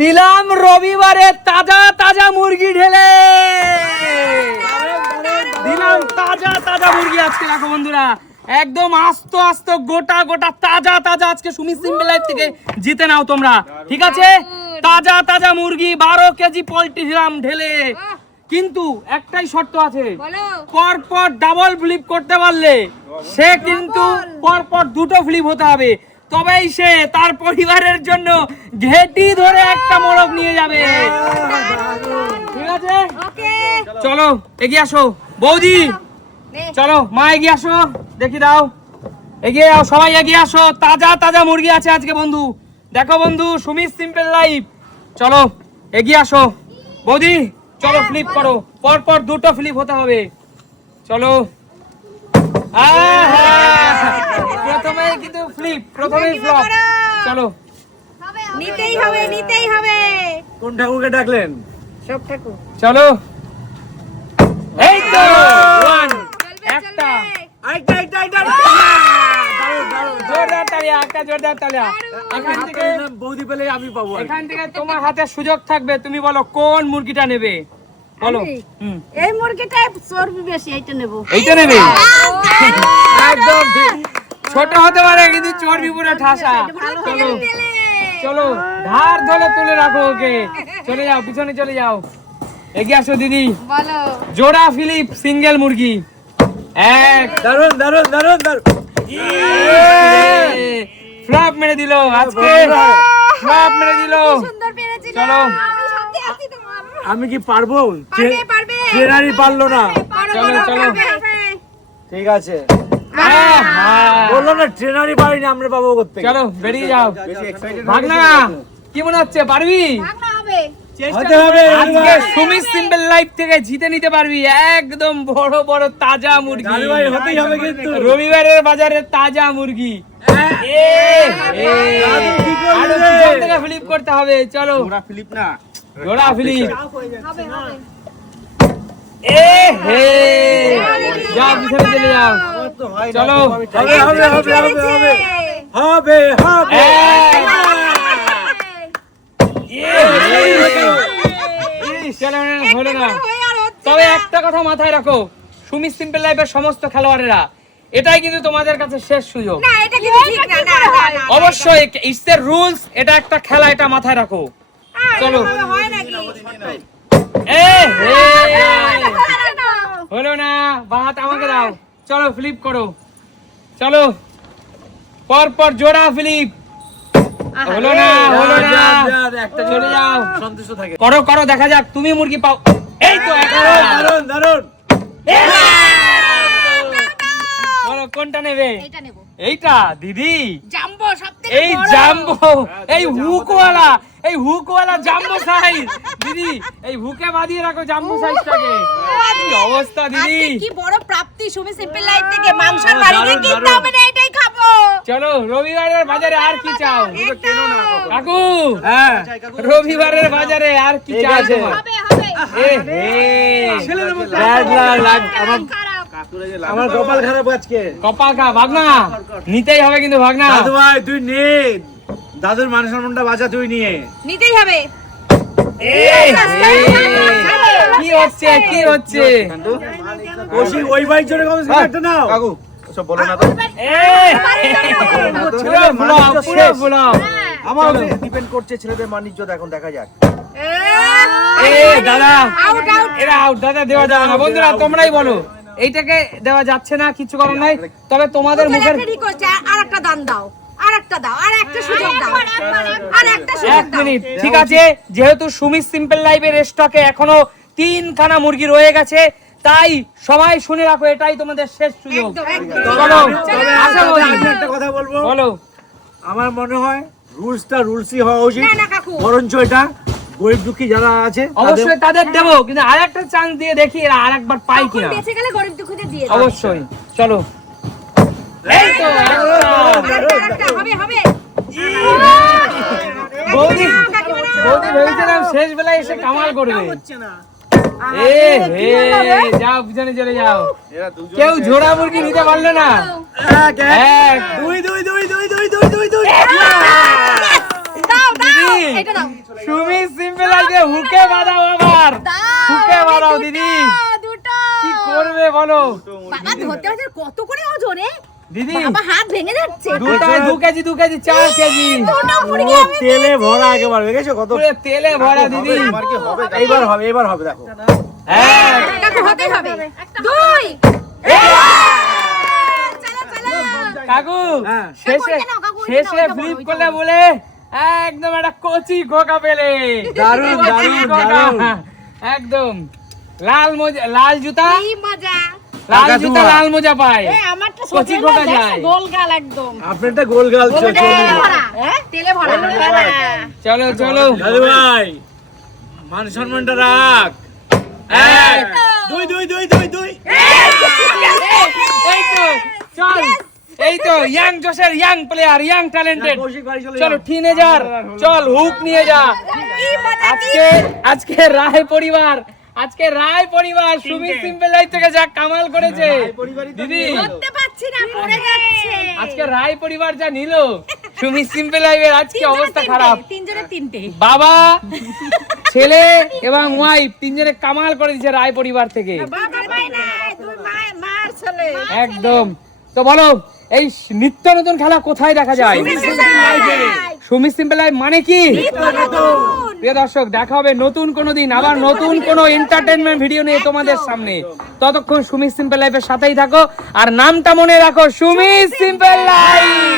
দিলাম রবিবারে তাজা তাজা মুরগি ঢেলে, দিলাম তাজা তাজা মুরগি আজকে। দেখো বন্ধুরা, একদম আস্ত আস্ত গোটা গোটা তাজা তাজা আজকে সুমিত সিম্পল লাইফ থেকে জিতে নাও তোমরা, ঠিক আছে? তাজা তাজা মুরগি 12 কেজি পোল্ট্রি দিলাম ঢেলে, কিন্তু একটাই শর্ত আছে, পরপর ডাবল ফ্লিপ করতে পারলে সে কিন্তু পরপর দুটো ফ্লিপ হতে হবে, তবেই সে তার পরিবারের জন্য ঘেটি ধরে একটা মোরগ নিয়ে যাবে, ঠিক আছে? চলো এগিয়ে আসো বৌদি, চলো মা এগিয়ে আসো, দেখি দাও, এগিয়ে যাও সবাই, এগিয়ে আসো। তাজা তাজা মুরগি আছে আজকে বন্ধু, দেখো বন্ধু সুমিত সিম্পল লাইফ। চলো এগিয়ে আসো বৌদি, চলো ফ্লিপ করো, পরপর দুটো ফ্লিপ হতে হবে। চলো, প্রথমে কিন্তু ফ্লিপ, প্রথমেই ফ্লপ। চলো নিতেই হবে, নিতেই হবে। কোন ঠাকুরকে ডাকলেন? সব ঠাকুর। চলো, এই তো ওয়ান, একটা, আইটা আইটা আইটা জোরদার তালিয়া, একটা জোরদার তালিয়া। এখান থেকে বৌদি পেলে আমি পাবো। এখান থেকে তোমার হাতে সুযোগ থাকবে, তুমি বলো কোন মুরগিটা নেবে, বলো। এই মুরগিটা চর্বি বেশি, এইটা নেব। এইটা নেবে? একদম ঠিক। ছোট হতে পারে কিন্তু চর্বি পুরো ঠাসা। চলো চলো, ধার ধরে তুলে রাখো ওকে, চলে যাও পিছনে চলে যাও, এগিয়ে আসো দিদি। বলো। জোড়া ফিলিপ সিঙ্গেল মুরগি, এক, দারুন দারুন দারুন দারুন। ফ্লপ মেরে দিল আজকে, ফ্লপ মেরে দিল। সুন্দর পেরেছি। চলো। আমি সাথে আছি তোমার। আমি কি পারবো? পারবে, পারবে। ট্রেনারই পারলো না। চলো, চলো। ঠিক আছে, হ্যাঁ, বললো না ট্রেনারই পারিনি, আমরা পাবো করতে। চলো বেরিয়ে যাও। ভাগনা কি মনে হচ্ছে, পারবি? ভাগনা হবে। হতে হবে। আজকে সুমিত সিম্পল লাইফ থেকে জিতে নিতে পারবি একদম বড় বড় তাজা মুরগি। দাদু ভাই হতেই হবে কিন্তু। রবিবারের বাজারে তাজা মুরগি। আরো পিছন থেকে ফ্লিপ করতে হবে, চলো। ফিলিপ না, জোড়া ফ্লিপ। হবে, হবে। যাও পিছনে চলে যাও, চলো। হবে হবে হবে হবে হবে হবে হবে। হলো না। তবে একটা কথা মাথায় রাখো, সুমিত সিম্পল লাইফের সমস্ত খেলোয়াড়েরা, এটাই কিন্তু তোমাদের কাছে শেষ সুযোগ। না, এটা কিন্তু ঠিক না, না, না। অবশ্যই ইটস দ্য রুলস, এটা একটা খেলা, এটা মাথায় রাখো। চলো। হয় নাকি? হলো না, বাহাত আমাকে দাও, চলো ফ্লিপ করো, চলো পরপর জোড়া ফ্লিপ। হলো না, হলো না, একটা চলে যাও, সন্তুষ্ট থাকে। করো করো, দেখা যাক তুমি মুরগি পাও। এই তো দারুন দারুন। বলো কোনটা নেবে? এটা নেব। এইটা দিদি, জাম্বো সবথেকে এই বড়। জাম্বো, এই হুকওয়ালা, এই হুকওয়ালা জাম্বো সাইজ দিদি, এই হুকে বাঁধিয়ে রাখো জাম্বো সাইজটাকে। কি অবস্থা দিদি, আজকে কি বড় প্রাপ্তি সুমি সিম্পল লাইফ থেকে, মাংসের বাড়িতে কিনতে হবে না, এটাই খাবো। চলো রবিবারের বাজারে আর কি চাও কাকু? হ্যাঁ, রবিবারের বাজারে আর কি চাও আছে। তোমার? হবে, হবে। ব্যাড লাক, খারাপ। আমার কপাল খারাপ আজকে। কপাল খা ভাগনা, নিতেই হবে কিন্তু ভাগনা। দাদু ভাই তুই নে, দাদুর মান সম্মানটা বাঁচা, তুই নিয়ে। নিতেই হবে। কি হচ্ছে, কি হচ্ছে? কৌশিক ওই বাইক জোরে কম একটা নাও। কাকু সব বলো না তো। পুরো ব্লক, পুরো ব্লক। আমার ডিপেন্ড করছে ছেলেদের মান ইজ্জত, এখন দেখা যাক। দাদা, আউট, আউট। এরা আউট, দাদা দেওয়া যাবে না। বন্ধুরা তোমরাই বলো, এইটাকে দেওয়া যাচ্ছে না, কিছু করার নাই। তবে তোমাদের মুখের আরেকটা দান দাও, আরেকটা দাও, আর একটা সুযোগ দাও, আর একটা সুযোগ এক দাও। মিনিট, ঠিক আছে? যেহেতু সুমিত সিম্পল লাইফের স্টকে এখনো 3খানা মুরগি রয়ে গেছে, তাই সবাই শুনে রাখো, এটাই তোমাদের শেষ সুযোগ। একদম, একদম। চলো, তবে আশা করি। আমি একটা কথা বলবো, বলো। আমার মনে হয় রুলসটা রুলসই হওয়া উচিত। না, না, কাকু। বরঞ্চ এটা গরিব দুঃখী যারা আছে অবশ্যই তাদের দেবো, কিন্তু আরেকটা চান্স দিয়ে দেখি এরা আরেকবার পাই তখন কিনা। বেঁচে গেলে গরিব দুঃখীদের দিয়ে দাও। অবশ্যই, চলো। এই তো আরেকটা, হবে, হবে। বৌদি, বৌদি ভেবেছিলাম শেষ বেলায় এসে কামাল করবে। যাও পিছনে চলে যাও, কেউ জোড়া মুরগি নিতে পারলো না। এক, দুই দুই দুই দুই দুই দুই দুই দুই। দাও, দাও। দিদি এটা দাও সুমি সিম্পল লাইফে হুকে বাঁধাও আবার হুকে বাঁধাও দিদি দুটো কি করবে বলো বাবা ধরতে হচ্ছে কত করে ওজন দিদি বাবা হাত ভেঙে যাচ্ছে দুটায় 2 কেজি 4 কেজি দুটো মুরগি আমি তেলে ভরা একেবারে দেখেছো কত পুরো তেলে ভরা দিদি এবার হবে দেখো হ্যাঁ কাকু হতে হবে দুই চলো চলো কাকু হ্যাঁ। শেষে কাকু, ওইটা নাও, শেষে ওইটা বড়, ফ্লিপ ওইটা করলে বলে একদম একটা কচি খোকা পেলে দারুণ, কচি দারুণ, খোকা। দারুণ। একদম লাল মোজা লাল জুতা কি মজা লাল কাকা জুতা তোমার। লাল মোজা পায় আমারটা কচি খোকা যায় গোল গাল একদম আপনারটা গোল গাল তেলে ভরা তেলে ভরা চলো চলো দাদু ভাই মান সম্মানটা রাখ এক দুই দুই দুই দুই দুই এই তো চল এই তো ইয়াং জোসের young player young talented Koushik বাড়ি চলে চলো যাও। টিনেজার চল হুক নিয়ে যা আজকে আজকে রায় পরিবার সুমি সিম্পল লাইফ থেকে যা কামাল করেছে দিদি করতে পারছি না পড়ে যাচ্ছে আজকে রায় পরিবার যা নিল সুমি সিম্পল লাইফের আজকে অবস্থা খারাপ তিনজনের তিনটে বাবা ছেলে এবং ওয়াইফ তিনজনে কামাল করে দিয়েছে রায় পরিবার থেকে বাবা পাই না তুই মার ছেলে একদম তো বলো এই নিত্য নতুন খেলা কোথায় দেখা যায় সুমি সিম্পল লাইফ মানে কি প্রিয় দর্শক দেখা হবে নতুন কোনো দিন আবার নতুন কোনো এন্টারটেইনমেন্ট ভিডিও নিয়ে তোমাদের সামনে ততক্ষণ সুমি সিম্পল লাইফের সাথেই থাকো আর নামটা মনে রাখো সুমি সিম্পল লাইফ